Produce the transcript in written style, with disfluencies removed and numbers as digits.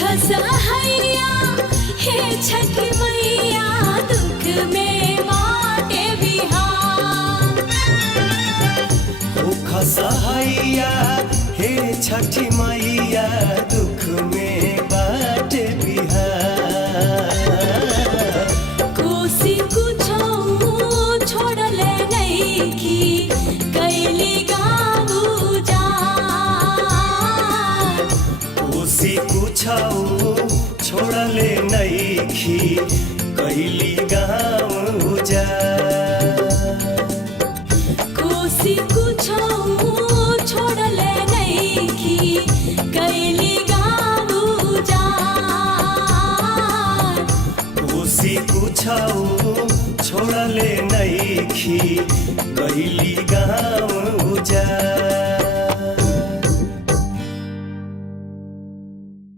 खसहैया हे छठी मैया दुख में बाटे बिहार। ओ खसहैया हे छठी मैया दुख में बाटे बिहार। कोसी कुछो छोड़ले नइखी कैली गाँव उजाड़। कोसी कुछो छोड़ले नइखी कैली गाँव उजाड़। कोसी कुछो छोड़ले नइखी कैली गाँव उजाड़। कोसी कुछो छोड़ले नइखी कैली गाँव